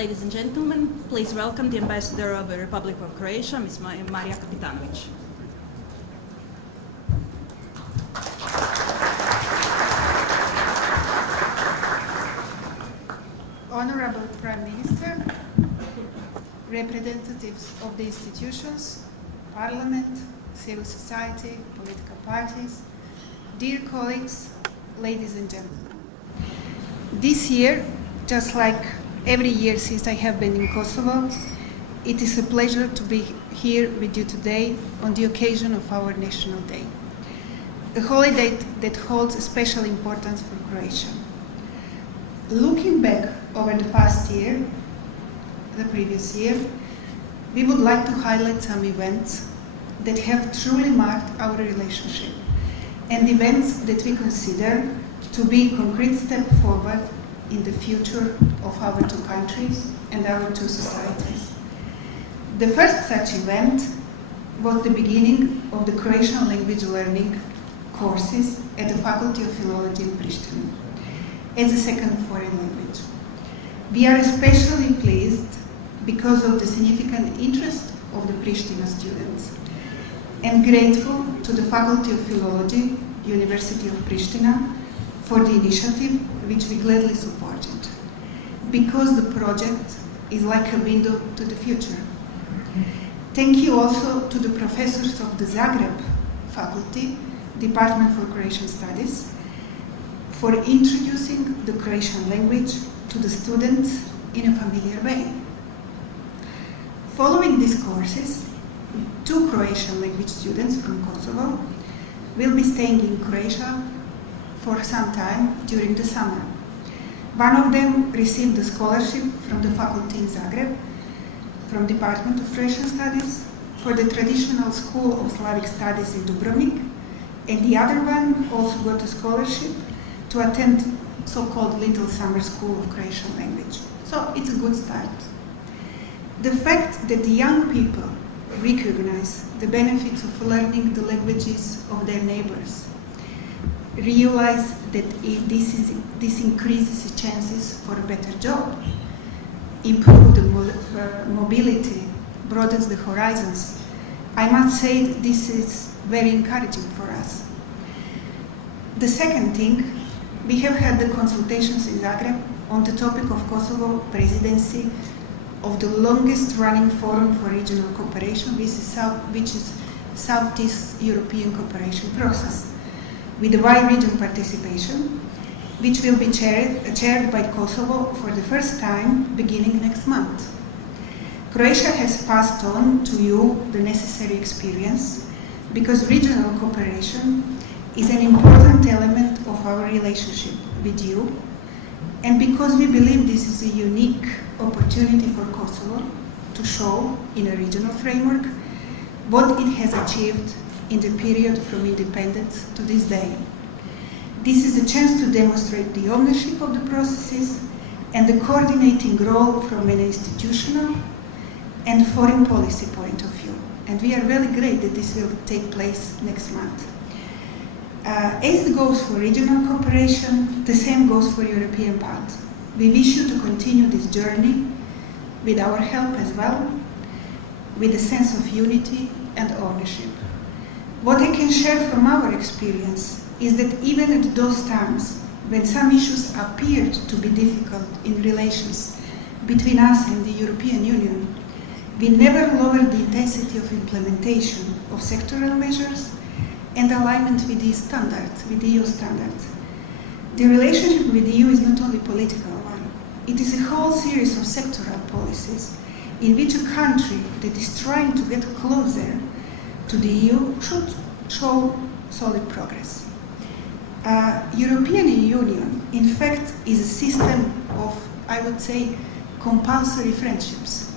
Ladies and gentlemen, please welcome the Ambassador of the Republic of Croatia, Ms. Marija Kapitanović. Honorable Prime Minister, representatives of the institutions, Parliament, civil society, political parties, dear colleagues, ladies and gentlemen. This year, just like every year since I have been in Kosovo, it is a pleasure to be here with you today on the occasion of our National Day, a holiday that holds a special importance for Croatia. Looking back over the past year, the previous year, we would like to highlight some events that have truly marked our relationship and events that we consider to be a concrete step forward in the future of our two countries and our two societies. The first such event was the beginning of the Croatian language learning courses at the Faculty of Philology in Pristina as a second foreign language. We are especially pleased because of the significant interest of the Pristina students and grateful to the Faculty of Philology, University of Pristina, for the initiative, which we gladly supported, because the project is like a window to the future. Thank you also to the professors of the Zagreb faculty, Department for Croatian Studies, for introducing the Croatian language to the students in a familiar way. Following these courses, 2 Croatian language students from Kosovo will be staying in Croatia for some time during the summer. One of them received a scholarship from the faculty in Zagreb, from Department of Croatian Studies, for the traditional School of Slavic Studies in Dubrovnik, and the other one also got a scholarship to attend so-called Little Summer School of Croatian Language. So it's a good start. The fact that the young people recognize the benefits of learning the languages of their neighbors, realize that this increases the chances for a better job, improve the mobility, broadens the horizons. I must say that this is very encouraging for us. The second thing, we have had the consultations in Zagreb on the topic of Kosovo presidency of the longest running forum for regional cooperation, which is Southeast European cooperation process, with a wide region participation, which will be chaired by Kosovo for the first time beginning next month. Croatia has passed on to you the necessary experience because regional cooperation is an important element of our relationship with you, and because we believe this is a unique opportunity for Kosovo to show in a regional framework what it has achieved in the period from independence to this day. This is a chance to demonstrate the ownership of the processes and the coordinating role from an institutional and foreign policy point of view. And we are really great that this will take place next month. As it goes for regional cooperation, the same goes for European path. We wish you to continue this journey with our help as well, with a sense of unity and ownership. What I can share from our experience is that even at those times when some issues appeared to be difficult in relations between us and the European Union, we never lowered the intensity of implementation of sectoral measures and alignment with the standards, with the EU standards. The relationship with the EU is not only a political one, it is a whole series of sectoral policies in which a country that is trying to get closer to the EU should show solid progress. European Union, in fact, is a system of, I would say, compulsory friendships.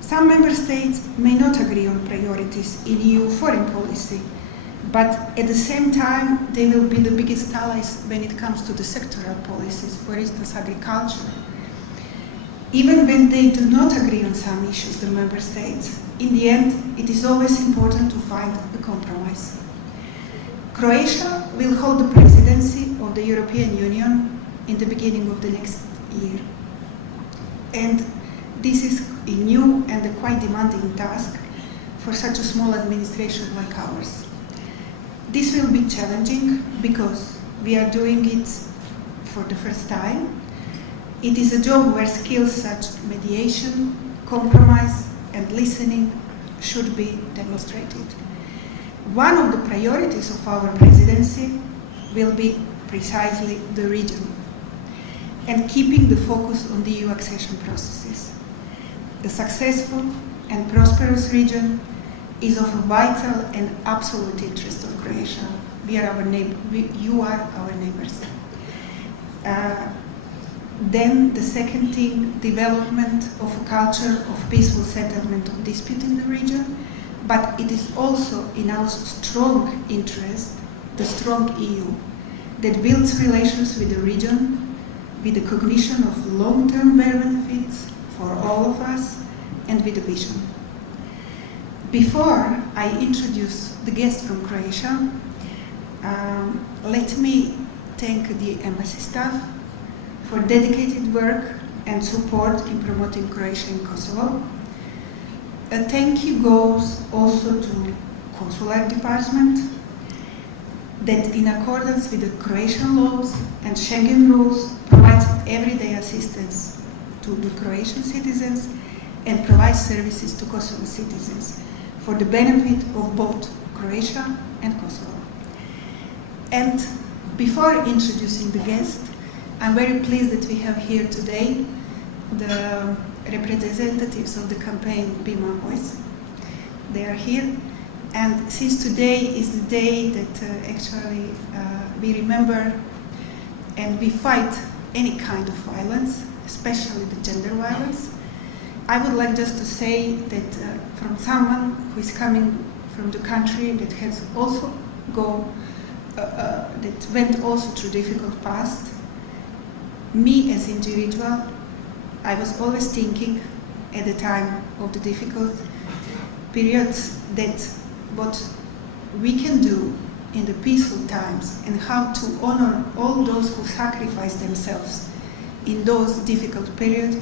Some member states may not agree on priorities in EU foreign policy, but at the same time, they will be the biggest allies when it comes to the sectoral policies, for instance, agriculture. Even when they do not agree on some issues, the member states, in the end, it is always important to find a compromise. Croatia will hold the presidency of the European Union in the beginning of the next year. And this is a new and a quite demanding task for such a small administration like ours. This will be challenging because we are doing it for the first time. It is a job where skills such as mediation, compromise, and listening should be demonstrated. One of the priorities of our presidency will be precisely the region and keeping the focus on the EU accession processes. A successful and prosperous region is of a vital and absolute interest of Croatia. You are our neighbors. Then the second thing, development of a culture of peaceful settlement of dispute in the region, but it is also in our strong interest, the strong EU, that builds relations with the region with the cognition of long-term benefits for all of us and with a vision. Before I introduce the guest from Croatia, let me thank the embassy staff for dedicated work and support in promoting Croatia in Kosovo. A thank you goes also to Consular Department that in accordance with the Croatian laws and Schengen rules provides everyday assistance to the Croatian citizens and provides services to Kosovo citizens for the benefit of both Croatia and Kosovo. And before introducing the guest, I'm very pleased that we have here today the representatives of the campaign Be My Voice. They are here, and since today is the day that actually we remember and we fight any kind of violence, especially the gender violence, I would like just to say that from someone who is coming from the country that has also that went also through difficult past, me as individual, I was always thinking at the time of the difficult periods that what we can do in the peaceful times and how to honor all those who sacrifice themselves in those difficult periods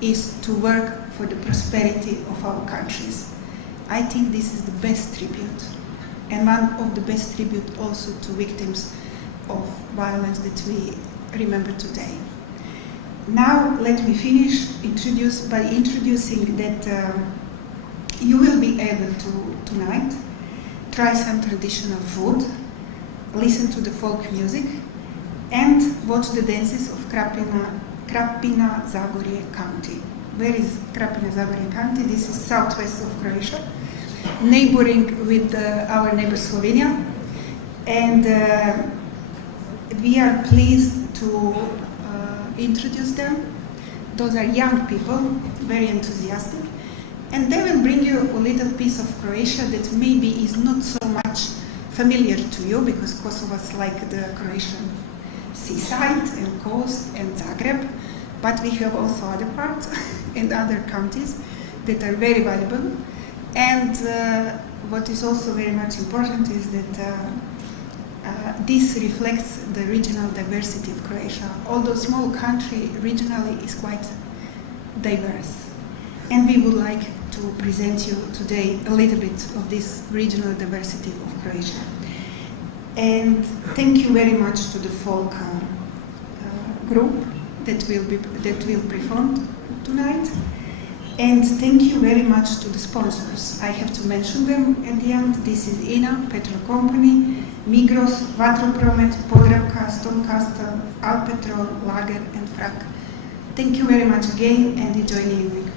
is to work for the prosperity of our countries. I think this is the best tribute, and one of the best tribute also to victims of violence that we remember today. Now let me finish by introducing that you will be able to tonight try some traditional food, listen to the folk music, and watch the dances of Krapina Zagorje County. Where is Krapina Zagorje County? This is southwest of Croatia, neighboring with our neighbor Slovenia. And we are pleased to introduce them. Those are young people, very enthusiastic, and they will bring you a little piece of Croatia that maybe is not so much familiar to you, because Kosovo is like the Croatian seaside and coast and Zagreb, but we have also other parts and other counties that are very valuable. And what is also very much important is that this reflects the regional diversity of Croatia. Although small country regionally is quite diverse. And we would like to present you today a little bit of this regional diversity of Croatia. And thank you very much to the folk group that will perform tonight. And thank you very much to the sponsors. I have to mention them at the end. This is INA, Petrol Company, Migros, Vatropromet, Podravka, Stonecaster, Alpetrol, Lager, and Frak. Thank you very much again, and enjoy the evening.